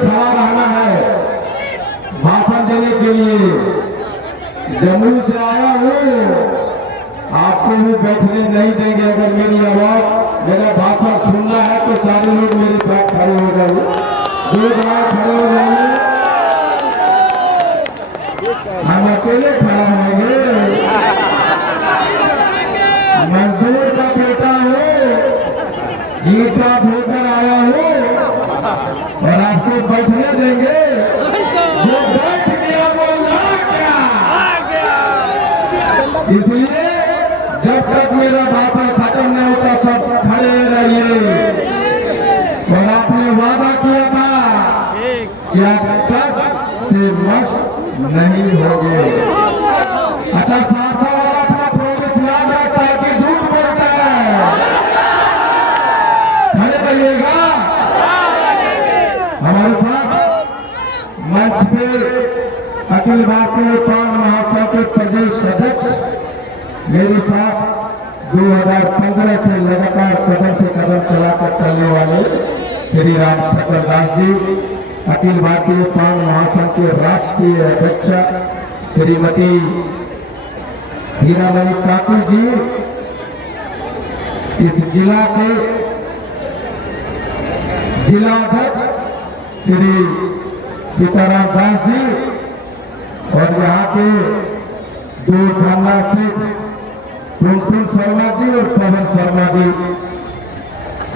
खड़ा रहना है भाषण देने के लिए। जम्मू से आया हूँ, आपको भी बैठने नहीं देंगे। अगर मेरी आवाज मेरा भाषण सुनना है तो सारे लोग मेरे साथ खड़े हो जाइए, दो जगह खड़े हो जाइए। हम अकेले खड़ा होंगे, मजदूर का बेटा हूँ, ईटा धोकर आया हूँ और आपको बैठने देंगे। जो बैठ गया वो लौट गया। इसलिए जब तक मेरा भाषण खत्म नहीं होता सब खड़े रहिए। और आपने वादा किया था कि आप कष्ट से मस्त नहीं होगे। अच्छा, साथ वाला अपना प्रोमिस याद रखता है कि झूठ बोलता है? खड़े रहिएगा। हमारे साथ मंच पे अखिल भारतीय पान महासभा के प्रदेश अध्यक्ष मेरे साथ 2015 से लगातार कदम से कदम चलाकर चलने वाले श्री राम सकल दास जी, अखिल भारतीय पान महासंघ के राष्ट्रीय अध्यक्ष श्रीमती हीरामणि ठाकुर जी, इस जिला के जिलाध्यक्ष श्री सीताराम दास जी और यहाँ के दो धरना सेठ टुनटुन शर्मा जी और पवन शर्मा जी।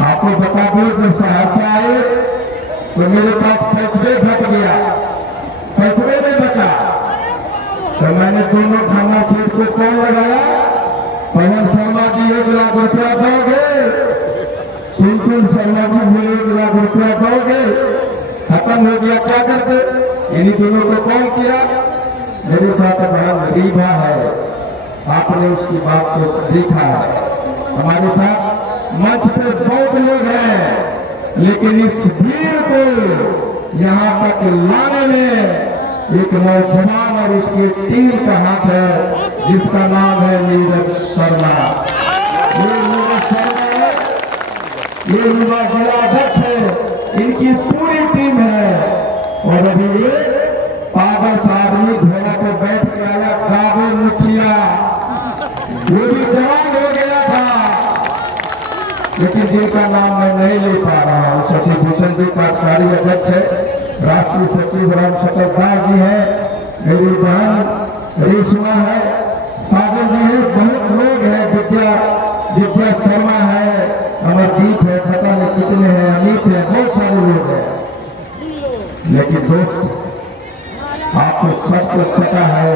आपको बता दो, जब सहरसा आए तो मेरे पास पैसे घट गया, पैसे नहीं बचा, तो मैंने दोनों धरना सेठ को कॉल लगाया। पवन शर्मा जी 1 लाख रुपया दोगे, टुनटुन शर्मा जी बोले 1 लाख रुपया दोगे। खत्म हो गया, क्या करते? इन्हीं दोनों को कॉल किया। मेरे साथ बहन रीभा है, आपने उसकी बात को देखा है। हमारे साथ मंच पे बहुत लोग हैं, लेकिन इस भीड़ को यहाँ तक लाने में एक नौजवान और उसके टीम का हाथ है, जिसका नाम है नीरज शर्मा। ये नीरज शर्मा है, ये युवा जिलाध्यक्ष है, इनकी पूरी टीम है। और अभी ये पागल सा आदमी घोड़ा पे बैठ के आया, काबू मुखिया, वो भी जवान हो गया था, लेकिन जिनका नाम मैं नहीं ले पा रहा हूँ। शशि भूषण जी कार्यकारी अध्यक्ष है, राष्ट्रीय सचिव राम सकल दास जी है, मेरी बहन रेशमा है, सागर जी है, बहुत लोग हैं, विद्या शर्मा है, अमरदीप है, पता नहीं कितने हैं, अमित है, बहुत सारे लोग हैं। लेकिन दोस्त, आपको सबको पता है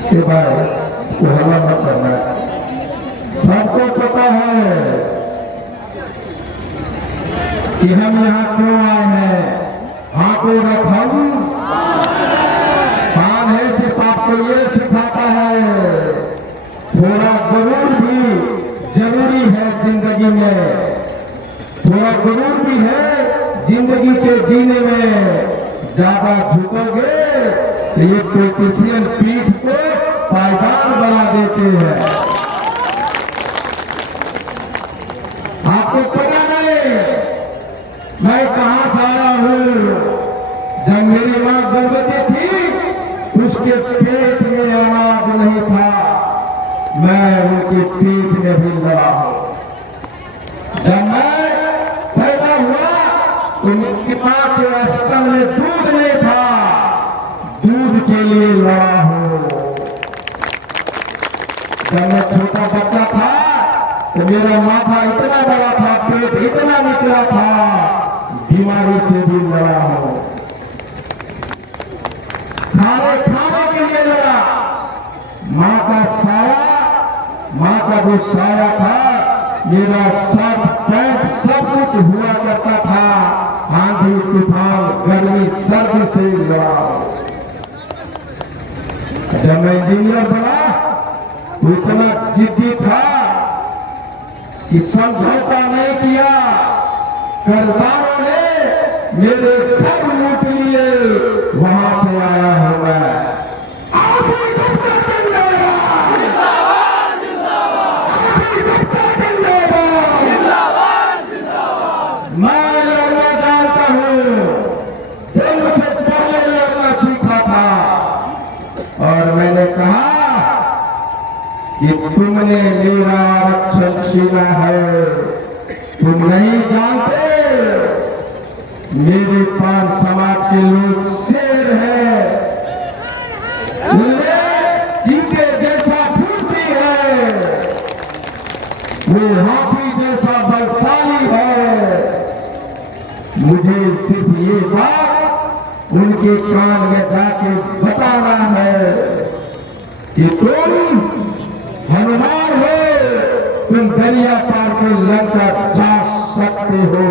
कि भाई वो हल्ला मत करना, सबको पता है कि हम यहाँ क्यों आए हैं। आपको रखम पान है, सिर्फ आपको ये सिखाता है थोड़ा गुरूर भी जरूरी है जिंदगी में, थोड़ा गुरूर भी है जिंदगी के जीने में। ज्यादा झुकोगे तो ये पोलिटिशियन पीठ को पायदान बना देते हैं। आपको पता नहीं मैं कहां से आया हूं। जब मेरी मां गर्भवती थी, उसके पेट में अनाज नहीं था, मैं उनके पेट में भी लड़ा हूं। जब मैं पैदा हुआ तो उनकी मां के स्तन में दूध नहीं था, दूध के लिए लड़ा हूं। जब मैं छोटा बच्चा था तो मेरा माथा इतना बड़ा था, पेट इतना निकला था, बीमारी से भी लड़ा हूं। खाने के लिए लड़ा। माँ का साया, माँ का जो साया था, मेरा सब पैंट सब कुछ हुआ करता था, आंधी तूफान गर्मी सर्द से लड़ा। जब मैं इंजीनियर बना तो इतना जिद्दी था कि समझौता नहीं किया, कर्जदारों ने मेरे घर लूट लिए, वहां से आया हूं मैं। मैं हूँ, जन्म से पहले लड़ना सीखा था। और मैंने कहा कि तुमने मेरा आरक्षण छीना है, तुम नहीं जानते मेरे पान समाज के लोग शेर है, चीते जैसा फूलती है, वो हाथी जैसा बलशाली है। मुझे सिर्फ ये बात उनके कान में जाके बताना है कि तुम हनुमान हो, तुम दरिया पार के लंका जा सकते हो।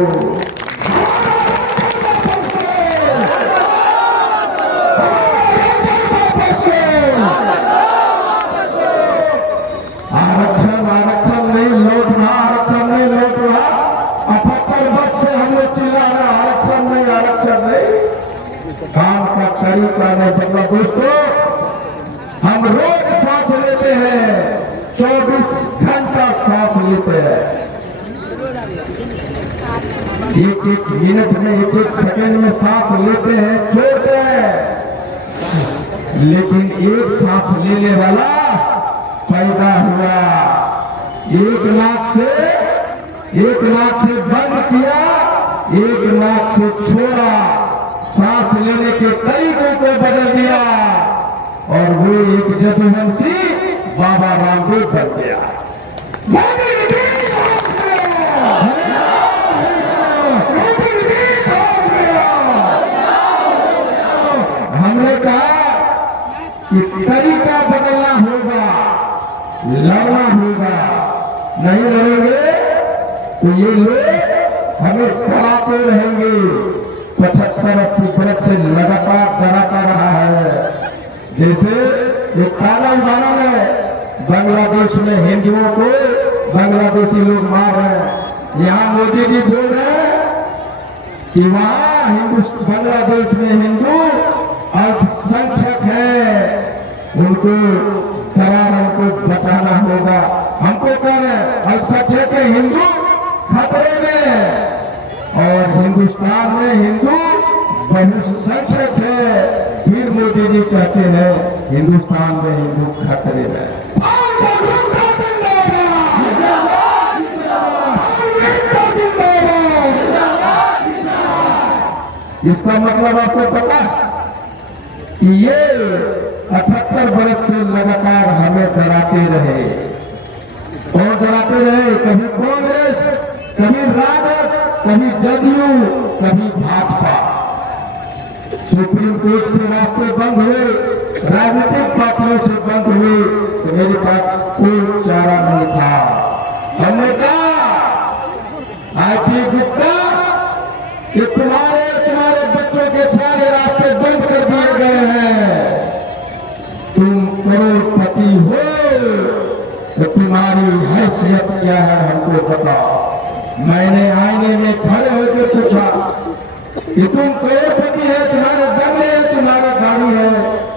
आरक्षण नहीं लौट रहा, आरक्षण नहीं लौट रहा। 78 वर्ष से हम लोग चिल्ला रहे आरक्षण नहीं, आरक्षण नहीं। काम का तरीका नहीं बदला दोस्तों। हम रोज सांस लेते हैं, 24 घंटा सांस लेते हैं, एक एक मिनट में, एक एक सेकंड में सांस लेते हैं, छोड़ते हैं। लेकिन एक सांस लेने वाला पैदा हुआ, एक नाक से बंद किया, एक नाक से छोड़ा, सांस लेने के तरीकों को बदल दिया, और वो एक जदुवंशी बाबा रामदेव बन गया। हमने कहा कि तरीका बदलना होगा, लड़ना होगा। नहीं लड़ेंगे तो ये लोग हमें डराते रहेंगे। 75-80 वर्ष से लगातार डराता रहा है। जैसे एक ताजा उदाहरण है, बांग्लादेश में हिंदुओं को बांग्लादेशी लोग मार रहे हैं। यहाँ मोदी जी बोल रहे हैं कि वहाँ बांग्लादेश में हिंदू अल्पसंख्यक है, उनको कराना, उनको बचाना होगा। हमको कह रहे हैं अल्पसंख्यक हिंदू खतरे में, और हिंदुस्तान में हिंदू बहुसंख्यक है। फिर मोदी जी कहते हैं हिंदुस्तान में हिंदू खतरे में। इसका मतलब आपको पता है कि ये 78 वर्ष से लगातार हमें डराते रहे, और डराते रहे। कभी कांग्रेस, कभी राजद, कभी जदयू, कभी भाजपा। सुप्रीम कोर्ट से रास्ते बंद हुए, राजनीतिक पार्टियों से बंद हुए, तो मेरे पास कोई चारा नहीं था। हमने कहा आईपी गुप्ता कि तुम्हारे बच्चों के सारे रास्ते बंद कर दिए गए हैं, तुम करोड़पति हो तो तुम्हारी हैसियत क्या है हमको बताओ। मैंने आईने में खड़े होकर पूछा कि तुम करोड़पति है, तुम्हारे बंगले है, तुम्हारी गाड़ी है,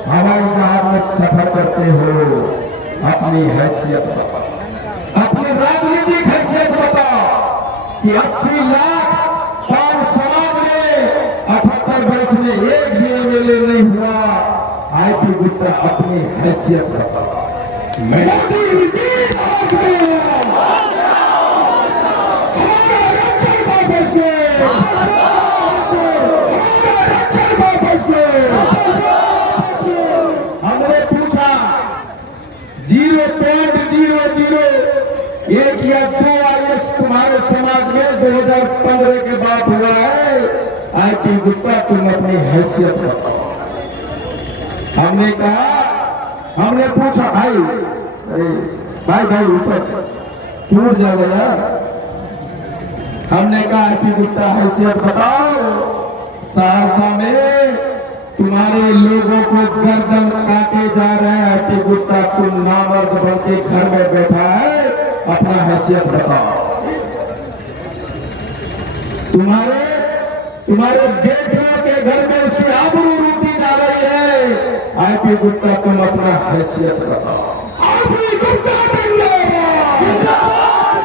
हवाई जहाज में सफर करते हो, अपनी हैसियत बताओ, अपनी राजनीतिक हैसियत बताओ कि 80 लाख पान समाज में 78 वर्ष में एक भी एमएलए नहीं हुआ। आईपी गुप्ता अपनी हैसियत बताओ। हमने पूछा 0.00 1 या 2 आईएएस तुम्हारे समाज में 2015 के बाद हुआ है। आईपी गुप्ता तुम अपनी हैसियत बताओ। हमने कहा, हमने पूछा भाई ऊपर टूट जाओ यार। हमने कहा आईपी गुप्ता हैसियत बताओ, सहरसा में तुम्हारे लोगों को गर्दन काटे जा रहे हैं। आईपी गुप्ता तुम नामर्द बन के घर में बैठा है, अपना हैसियत बताओ। तुम्हारे बेटियों के घर में उसकी आबरू लूटी जा रही है। आईपी गुप्ता तुम अपना हैसियत बताओ। आईपी गुप्ता जिंदाबाद, जिंदाबाद,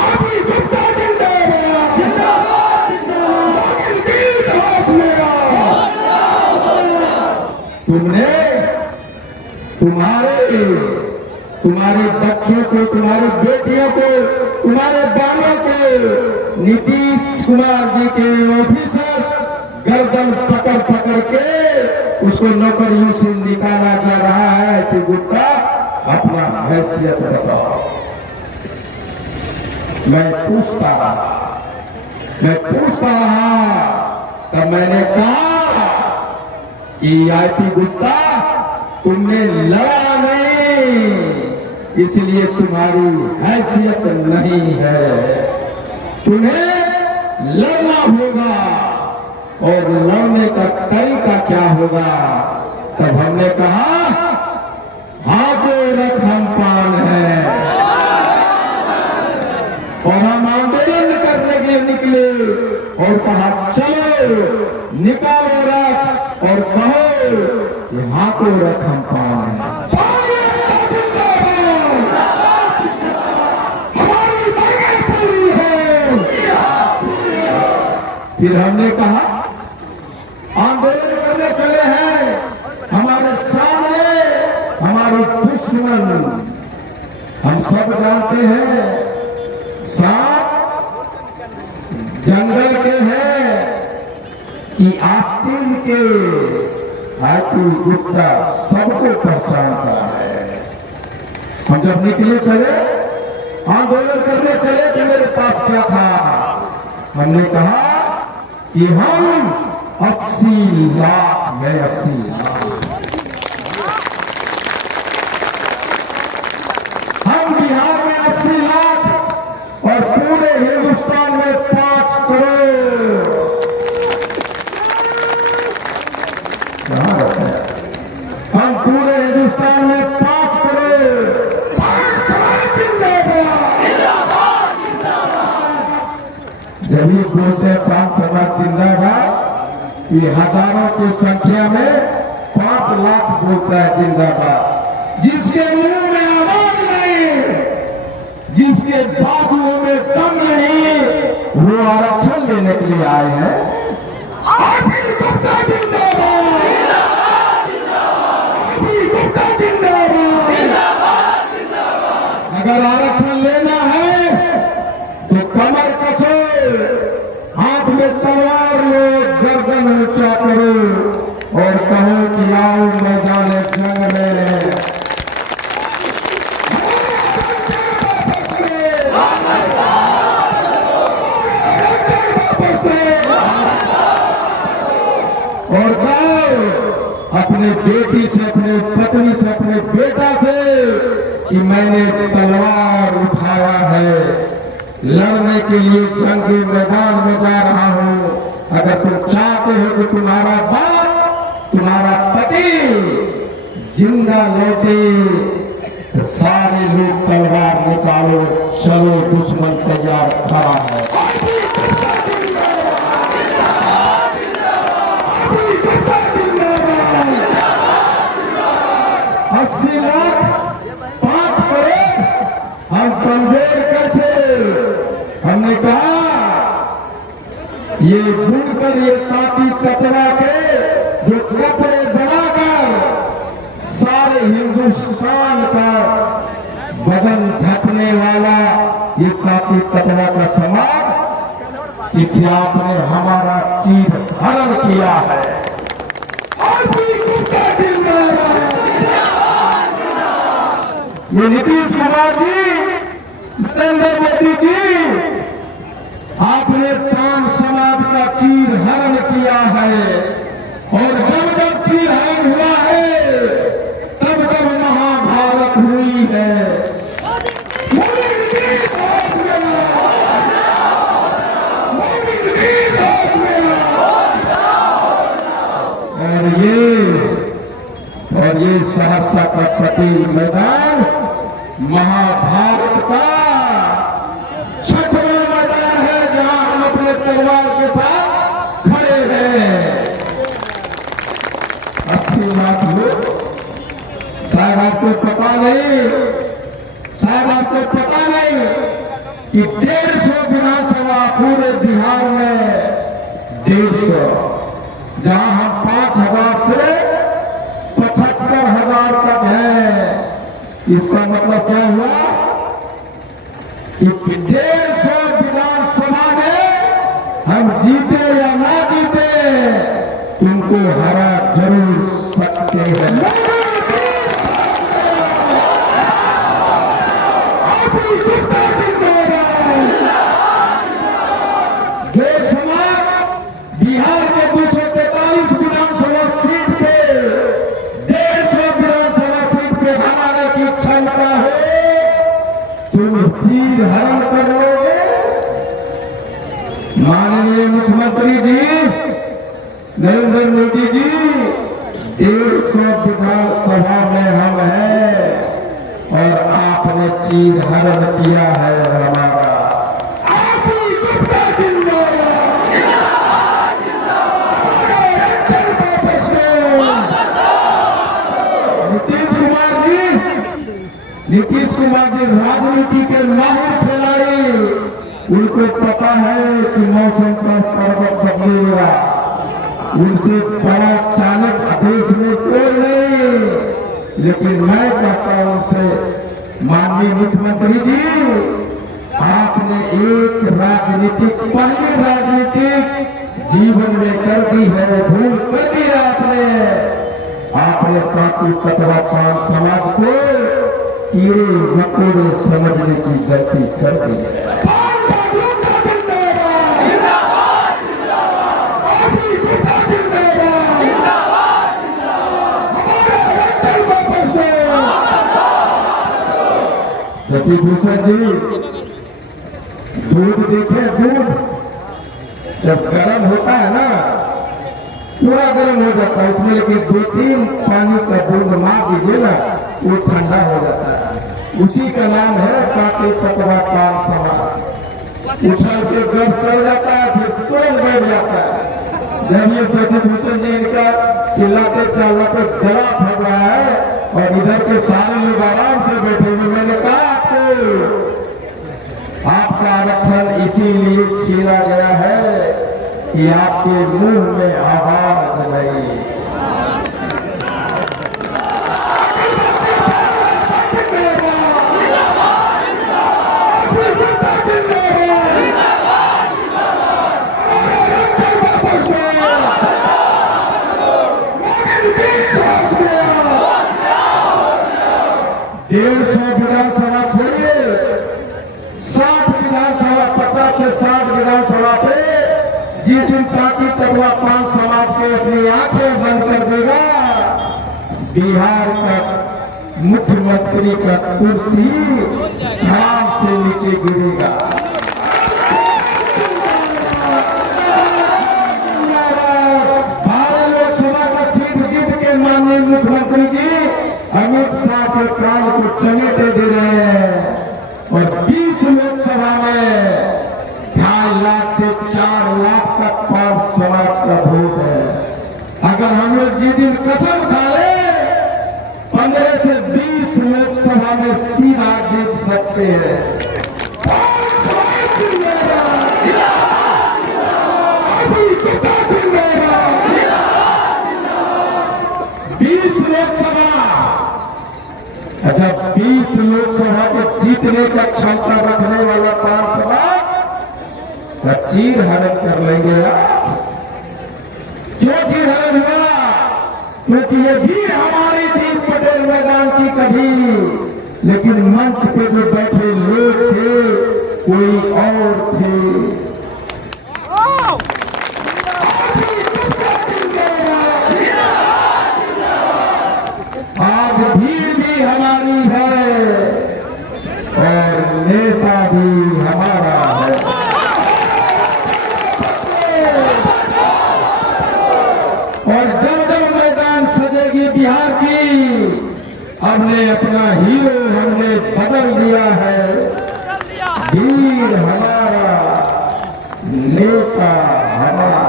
आईपी गुप्ता जिंदाबाद, जिंदाबाद, जिंदाबाद। तुमने तुम्हारे बच्चों को, तुम्हारी बेटियों को, तुम्हारे बालों को नीतीश कुमार जी के ऑफिसर्स गर्दन पकड़ पकड़ के उसको नौकरियों से निकाला जा रहा है कि गुप्ता अपना हैसियत बताओ। मैं पूछता रहा तब मैंने कहा कि आईपी गुप्ता तुमने लड़ा नहीं, इसलिए तुम्हारी हैसियत नहीं है, तुम्हें लड़ना होगा। और लड़ने का तरीका क्या होगा? तब हमने कहा हाथों रख हम पान है, और हम आंदोलन करने के लिए निकले और कहा चलो निकालो रथ और कहो कि हाथों रख हम पान है। फिर हमने कहा आंदोलन करने चले हैं, हमारे सामने हमारे दुश्मन, हम सब जानते हैं सांप जंगल के हैं कि आस्तीन के, आईपी गुप्ता सबको पहचानता है। हम जब निकले चले आंदोलन करने चले तो मेरे पास क्या था? हमने कहा कि हम 80 लाख में 80 लाख, हम बिहार में 80 लाख और पूरे हिंदुस्तान में 5 करोड़। हम पूरे हिंदुस्तान में 5 करोड़। जब ये बोलते 5 समाज जिंदाबाद, ये हजारों की संख्या में 5 लाख बोलता है जिंदाबाद। जिसके मुंह में आवाज नहीं, जिसके बाजुओं में दम नहीं, वो आरक्षण लेने के लिए आए हैं। आईपी गुप्ता जिंदाबाद, आईपी गुप्ता जिंदाबाद। अगर आरक्षण लेना है तो कमर कसो, हाथ में तलवार लो, गर्दन ऊंचा करो और कहो कि आओ मैदान जंग में। और कहो अपने बेटी से, अपने पत्नी से, अपने बेटा से कि मैंने तलवार उठाया है, लड़ने के लिए जंगी मैदान में जा रहा हूं। अगर तुम चाहते हो कि तुम्हारा बाप, तुम्हारा पति जिंदा लौटे तो सारे लोग तलवार निकालो, चलो दुश्मन तैयार खड़ा है। 80 लाख 5 करोड़, हम कमजोर कैसे? हमने कहा ये बुनकर, ये ताती ततवा के जो कपड़े बनाकर सारे हिंदुस्तान का बदन ढकने वाला ये ताती ततवा का समाज, किसी आपने हमारा चीर हरण किया है। ये नीतीश कुमार जी, नरेंद्र मोदी जी, आपने पान समाज का चीर हरण किया है। और जब जब चीर हरण हुआ है तब तब महाभारत हुई है। और ये सहरसा का पटेल मैदान महाभारत का 6वां मैदान है, जहां हम अपने तलवार के साथ खड़े हैं। 80 लाख लोग, शायद आपको पता नहीं, शायद आपको पता नहीं कि 150 विधानसभा पूरे बिहार में, 150, जहां हम 5000 से इसका मतलब क्या हुआ कि 150 विधानसभा में हम जीते या ना जीते तुमको हरा जरूर सकते हैं। जो समाज बिहार के 243 विधानसभा सीट पे 150 विधानसभा सीट पे हराने की क्षमता है, तुम चीर हरण कर लोगे। माननीय मुख्यमंत्री जी नरेंद्र मोदी जी, 150 विधानसभा में हम हैं और आपने चीर हरण किया है हमारा। नीतीश कुमार जी राजनीति के माहिर खिलाड़ी, उनको पता है कि मौसम का पर्वत बदलेगा, उनसे बड़ा चालक देश में कोई नहीं। लेकिन मैं कहता हूं उनसे, माननीय मुख्यमंत्री जी, आपने एक पहली राजनीतिक जीवन में कर दी है, भूल कर दी है आपने पार्टी कतवा पान समाज को कीड़े मकोड़े समझने की गलती कर दी है। शशिभूषण जी, दूध देखे, दूध जब गर्म होता है ना, पूरा गर्म हो जाता है उसमें, लेकिन 2-3 पानी का बूंद मार दीजिए ना, वो ठंडा हो जाता है। उसी का नाम है पार्टी पकवा पान समाज। उछल के गर्म चढ़ जाता है, फिर तुरंत बैठ जाता है। जब ये शशिभूषण जी इनका चिल्लाते चिल्लाते गला फट रहा है और इधर के सारे लोग आराम से बैठे हुए, मैंने कहा आपका आरक्षण इसीलिए छीना गया है कि आपके मुंह में आवाज नहीं। डेढ़ सौ विधानसभा छोड़िए, 60 विधानसभा, 50 से 60 विधानसभा पे जिस दिन पार्टी तकवा पान समाज के अपनी आंखें बंद कर देगा, बिहार का मुख्यमंत्री का कुर्सी नाम से नीचे गिरेगा। भारत लोकसभा का सीट जीत के माननीय मुख्यमंत्री जी अमित शाह के काल को चमेटे दे रहे हैं और 20 लोकसभा में 2.5 लाख से 4 लाख तक पान समाज का वोट है। अगर हम लोग जिस दिन कसम खा ले 15 से 20 लोकसभा में सीधा जीत सकते हैं। 20 लोकसभा, अच्छा 20 लोकसभा को जीतने का क्षमता रखने वाला पान समाज का चीर हरण कर लेंगे। क्यों चीर हरण हुआ? क्योंकि ये भीड़ हमारी थी पटेल मैदान की कभी, लेकिन मंच पे जो बैठे लोग थे कोई और थे। आज भीड़ भी हमारी है और नेता भी हमारा है। और जब जब मैदान सजेगी बिहार की, हमने अपना हीरो हमने बदल दिया है। भीड़ हमारा, नेता हमारा।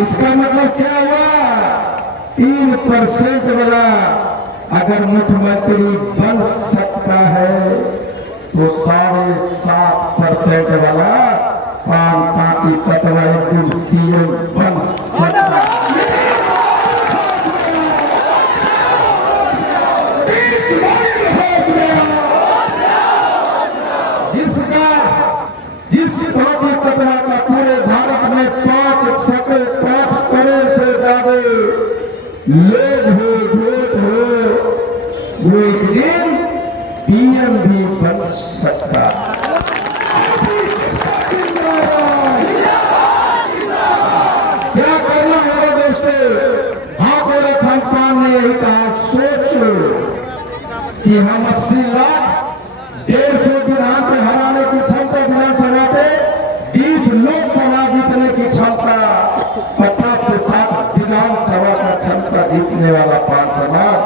इसका मतलब क्या हुआ? 3% वाला अगर मुख्यमंत्री बन सकता है तो 7.5% वाला पान पार्टी की कतवा एक दिन सीएम बन सकता है। जिस धोती कतवा का पूरे भारत में 5 करोड़ से ज्यादा लोग हो वो एक दिन पीएम भी बन सकता। क्या करना होगा दोस्तों? गोरा खान ने यही कहा, सोचो कि हम 80 लाख 150 विधान पे हराने की क्षमता विधानसभा पे 20 लोकसभा जीतने की क्षमता 50 से 60 विधानसभा का क्षमता जीतने वाला पान समाज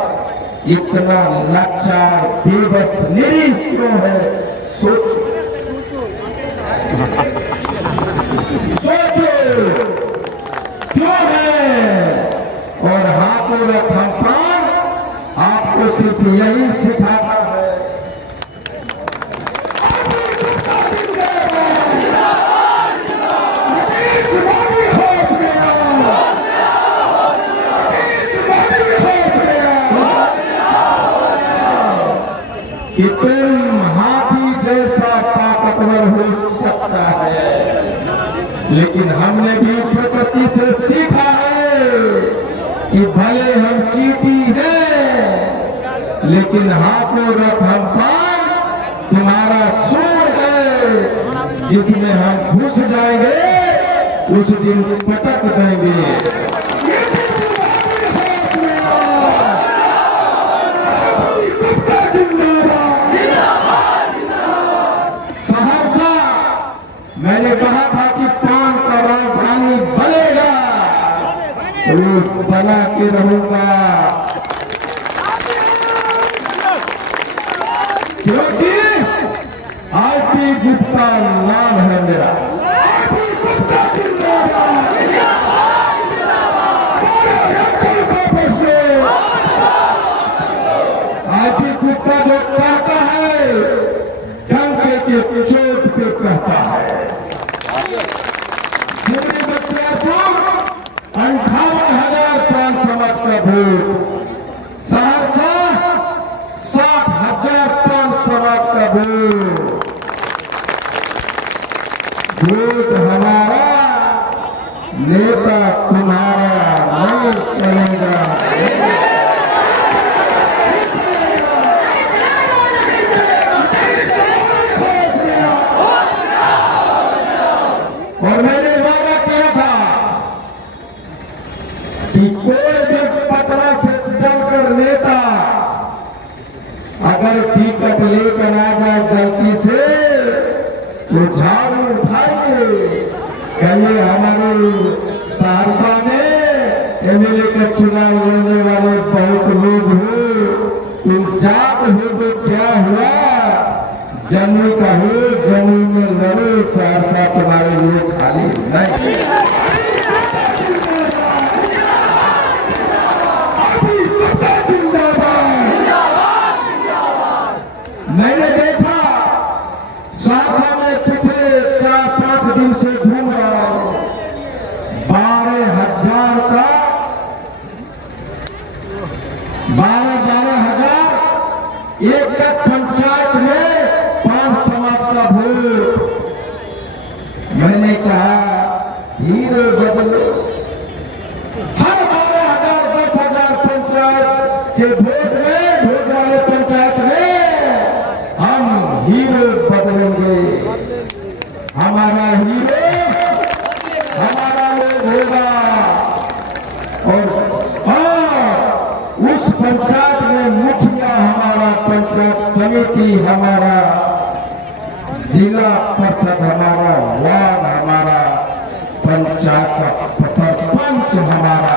इतना लाचार बेबस निरीह क्यों है? सोचो क्यों है? और हाथों में थम्पान आपको सिर्फ यही सिखाता है। कि तुम हाथी जैसा ताकतवर हो सकता है, लेकिन हमने भी प्रकृति से सीखा है कि भले हम चींटी हैं, लेकिन हाथों रथ हम पान तुम्हारा सूर है, जिसमें हम घुस जाएंगे उस दिन पटक देंगे। मैंने कहा था कि पान का राजधानी बनेगा, तो बना के रहूंगा, क्योंकि आरपी गुप्ता नाम है मेरा। आरपी गुप्ता जो कहता है डंके के चोट पे कहता है। 58,000 पान समाज का वोट, सहरसा 60,000 पान समाज का वोट हमारा, नेता तुम्हारा नहीं चलेगा। और मैंने वादा किया था कि कोई भी पटना से चलकर नेता अगर टिकट लेकर आ जाए गलती से, तो झाड़ू उठाइए, कहिए हमारे सहरसा में एमएलए का चुनाव लड़ने वाले बहुत लोग हो, तुम जात हो तो क्या हुआ, जम्मू का हो, जम्मू में लड़ो, सहरसा तुम्हारे लिए खाली नहीं। मैंने देखा सहरसा में पिछले 4-5 दिन से घूम रहा हूं, 12,000 का 12,000 एक पंचायत में 5 समाज का वोट। मैंने कहा हीरो बदलो, हर 12,000 10,000 पंचायत के वोट में, वोट वाले पंचायत में हम हीरो बदलेंगे। हमारा हीरो हमारा लोग होगा, और उस पंचायत में मुखिया हमारा, पंचायत समिति हमारा, जिला परिषद हमारा, वार्ड हमारा, पंचायत का सरपंच हमारा।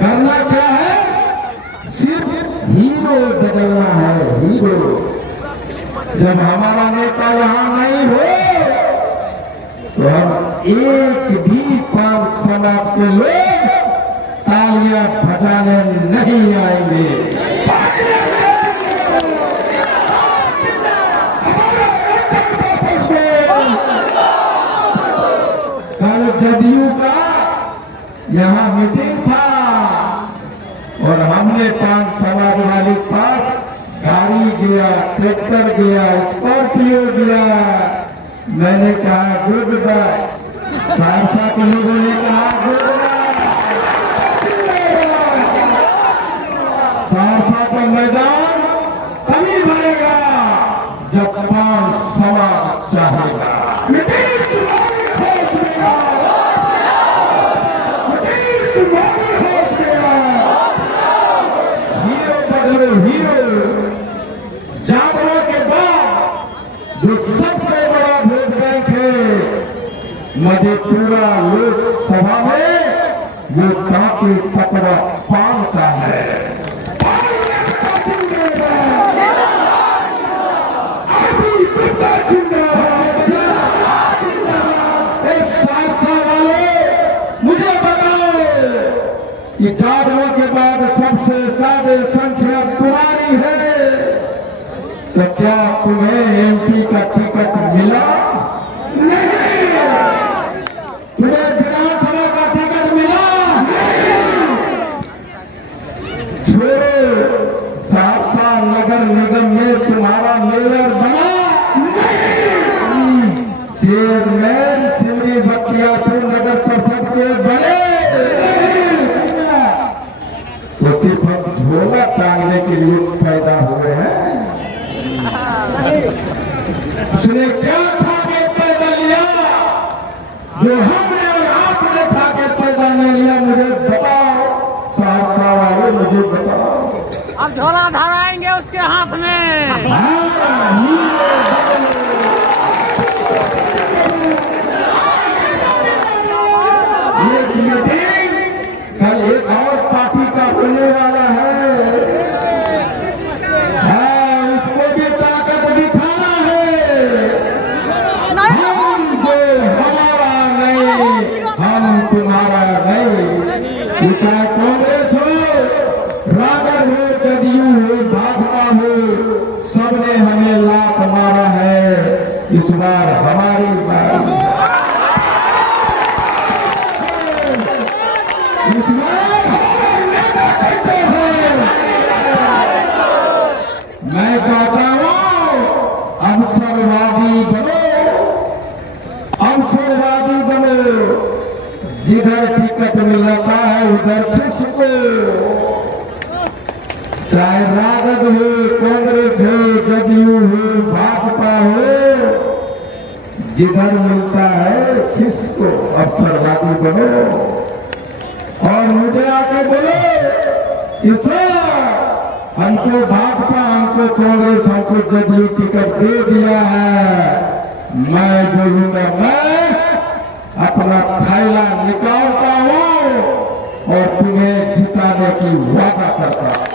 करना क्या है? सिर्फ हीरो बदलना है, हीरो। जब हमारा नेता यहाँ नहीं हो, तो हम एक भी 5 समाज के लोग तालियां बजाने नहीं आएंगे। कल जदयू का यहाँ मीटिंग था और हमने 5 समाजवादी पास गाड़ी गया, ट्रैक्टर गया, स्कॉर्पियो गया। मैंने कहा गुड बाय। सहरसा के लोगों ने कहा गुड बाय। सहरसा का मैदान तभी भरेगा जब 5 समाज चाहेगा। हीरो बदलो हीरो। जागरण के बाद जो सबसे बड़ा वोट बैंक है मधेपुरा लोकसभा में, वो कांटे पकड़ा पान का है। मुझे बताओ कि जागरण के बाद सबसे ज्यादा संख्या तुम्हारी है, तो क्या तुम्हें एमपी का टिकट मिला? नहीं। तुम्हें विधानसभा का टिकट मिला? नहीं। छोड़ो, सहरसा नगर निगम में तुम्हारा मेयर बना? नहीं। चेयरमैन सिमरी बख्तियारपुर नगर परिषद के बने? तो सिर्फ हम झोला टांगने के लिए पैदा हुए हैं। उसने क्या खा के पैदा लिया जो हमने और आपने खा के पैदा नहीं लिया? मुझे बताओ सहरसा वाले, मुझे बताओ। अब झोला धराएंगे उसके हाथ में। कल एक और पार्टी का होने वाला है, उसको भी ताकत दिखाना है। हम जो हमारा नहीं, हम तुम्हारा नहीं। चाहे कांग्रेस हो, राजद हो, जदयू हो, भाजपा हो, सबने हमें लात मारा है। इस बार हमारी बारी। इस बार हमारे नेता कैसे हैं? मैं कहता हूँ अवसरवादी बनो, अवसरवादी बनो। जिधर टिकट मिलता है उधर खिसको। चाहे राजद हो, कांग्रेस हो, जदयू हो, भाजपा हो, जिधर मिलता है खिसको। अवसरवादी बनो और मुझे आके बोलो कि सर हमको भाजपा, हमको कांग्रेस, हमको जदयू टिकट दे दिया है। मैं बोलूंगा मैं अपना थैला निकालता हूं और तुम्हें जिताने की वादा करता हूं।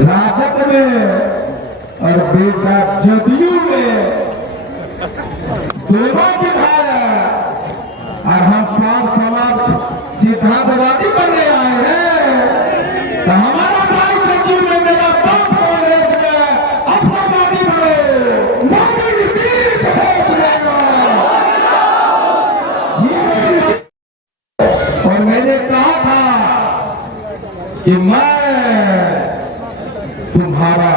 राजद में और बेटा जदयू में दोनों विधायक, और हम 5 समाज सिद्धांतवादी बनने आए हैं। तो हमारा भाई जदयू में, मेरा बाप कांग्रेस में, अवसरवादी बनो। मोदी नीतीश और मैंने कहा था कि मैं तुम्हारा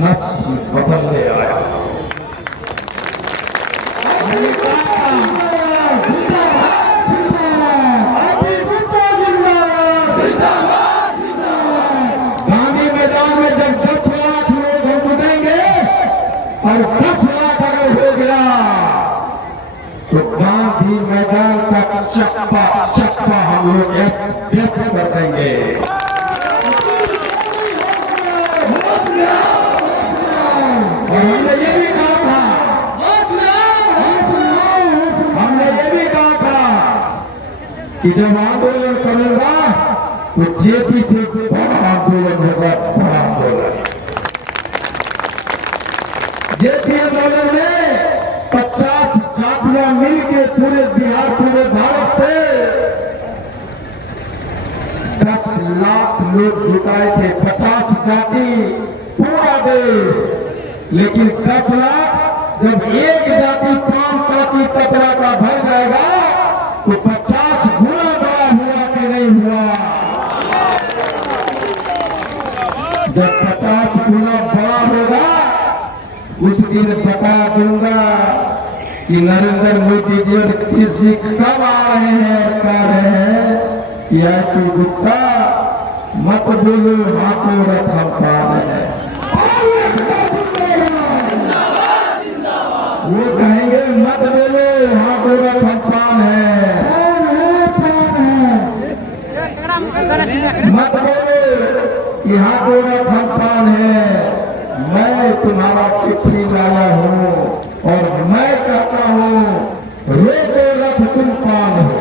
नस्ल बदलने आया। गांधी मैदान में जब 10 लाख लोग हम जुटेंगे और 10 लाख अगर हो गया तो गांधी मैदान का चप्पा चप्पा हम लोग व्यस्त कर देंगे। और हमने ये भी कहा था, हमने ये भी कहा था कि जब आंदोलन करूंगा तो जेपी से बड़ा आंदोलन होगा, बड़ा जेपीएमएल ने 50 जातियां मिलके पूरे बिहार पूरे भारत से 10 लाख लोग जुटाए थे। 50 जाति पूरा देश, लेकिन 10 लाख जब एक जाति 5 जाति कतरा का भर जाएगा तो 50 गुना बड़ा हुआ कि नहीं हुआ? जब 50 गुना बड़ा होगा उस दिन बता दूंगा कि नरेंद्र मोदी जी और नीतीश जी कब आ रहे हैं और कह रहे हैं कि आरती गुप्ता मत बोलो हाथों रथ हम पा रहे हैं। वो कहेंगे मत बोलो हाथों रथ हम पान है, मत बोलो कि हाथों रथ हम पान है। मैं तुम्हारा चिट्ठी लाया हूँ और मैं कहता हूँ रोको रथ तुम पान हो।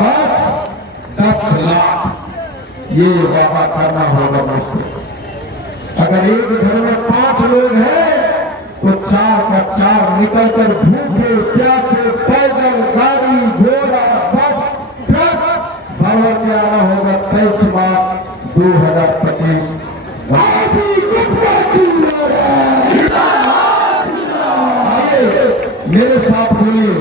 बस 10 लाख ये वादा करना होगा मुझको। अगर एक घर में 5 लोग हैं तो 4 का 4 निकलकर भूखे प्यासे पैदल गाड़ी घोड़ा बस ट्रक भर के आना होगा 23 मार्च 2025। मेरे साथ बोलिए,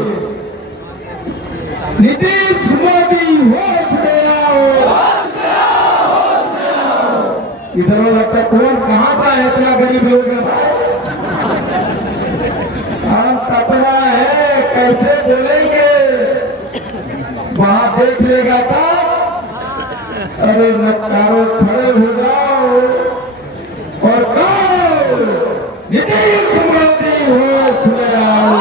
नीतीश मोदी होश में आओ। इधर लगता कौन कहां से है? इतना गरीब लोग हैं भाई, हम कतरा है कैसे बोलेंगे? वहां देख लेगा था। अरे नकारो खड़े हो जाओ और कहो नीतीश मोदी होश में आओ,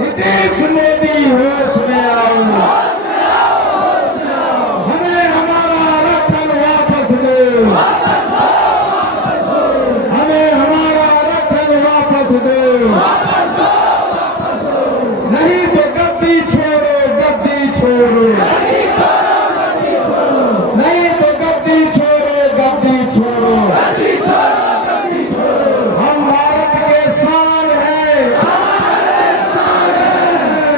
नीतीश मोदी होश में आओ। हमें हमारा आरक्षण वापस दो, हमें हमारा आरक्षण वापस दो, नहीं तो गद्दी छोड़ो, गद्दी छोड़ो, नहीं तो गद्दी छोड़ो, गद्दी छोड़ो। हम भारत के शान हैं,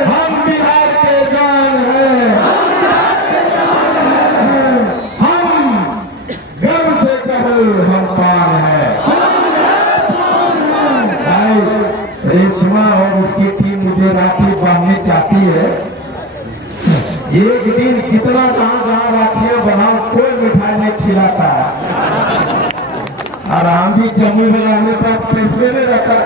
हम बिहार के जान हैं, हम गर्व से कहो हम पान हैं। भाई रेशमा और उसकी टीम मुझे राखी बांधनी चाहती है। एक दिन कितना जहां जहां राखियां बनाओ कोई मिठाई नहीं खिलाता, और हम भी जम्मू में रहने पर पैसे नहीं रखा।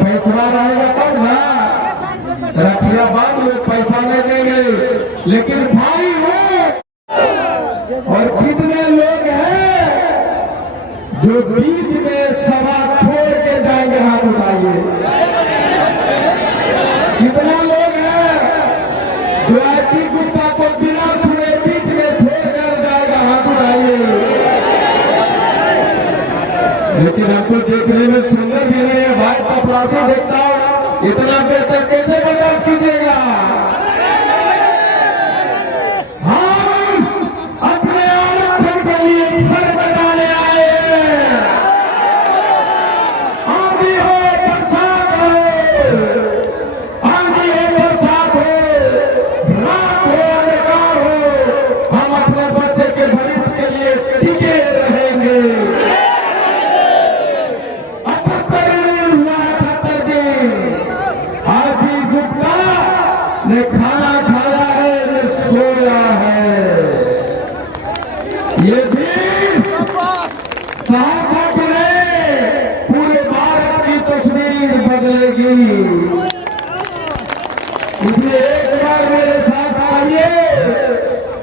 पैसा रहेगा तब ना राखियां बांध लो, पैसा नहीं देंगे लेकिन भाई हो। और कितने लोग हैं जो बीच में सभा छोड़ के जाएंगे? हाथ उठाइए। कितना लोग हैं जो आरती गुप्ता को बिना सुने बीच में छोड़कर जाएगा? हाथ उठाइए। लेकिन हमको देखने में सुंदर भी नहीं है भाई, कपड़ा से देखता हूं, इतना देर तक कैसे बर्दाश्त कीजिएगा? हम अपने आरक्षण के लिए सर कटाने आए हैं। आंधी हो बरसात हो, आंधी हो बरसात हो, रात हो अंधकार हो, हम अपने बच्चे के भविष्य के लिए टिके रहेंगे। 78 दिन हुआ, 78 दिन। आरती गुप्ता ने खाना खाया है, ने सोया है। ये दिन सहरसा की नहीं पूरे भारत की तस्वीर बदलेगी। इसलिए एक बार मेरे साथ आइए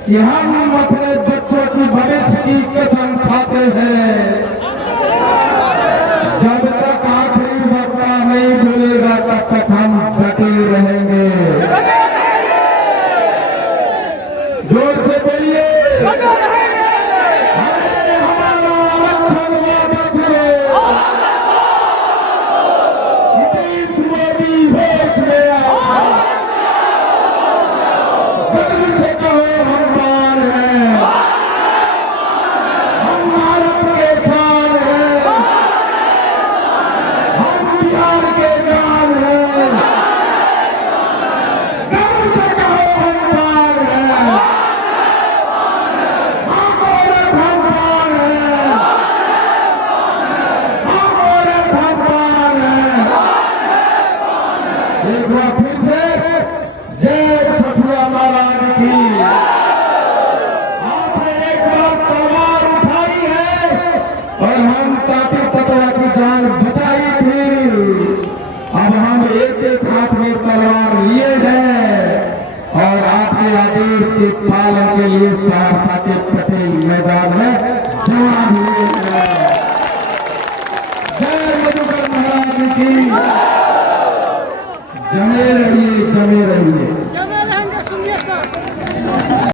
कि हम अपने बच्चों की भविष्य की कसम खाते हैं। जब तक आखिरी वक्ता नहीं बोलेगा तब तक हम डटे रहेंगे। जोर से बोलिए, हमें हमारा आरक्षण वापस दो, नीतीश मोदी होश में आओ, गर्व से कहो बने रहिए।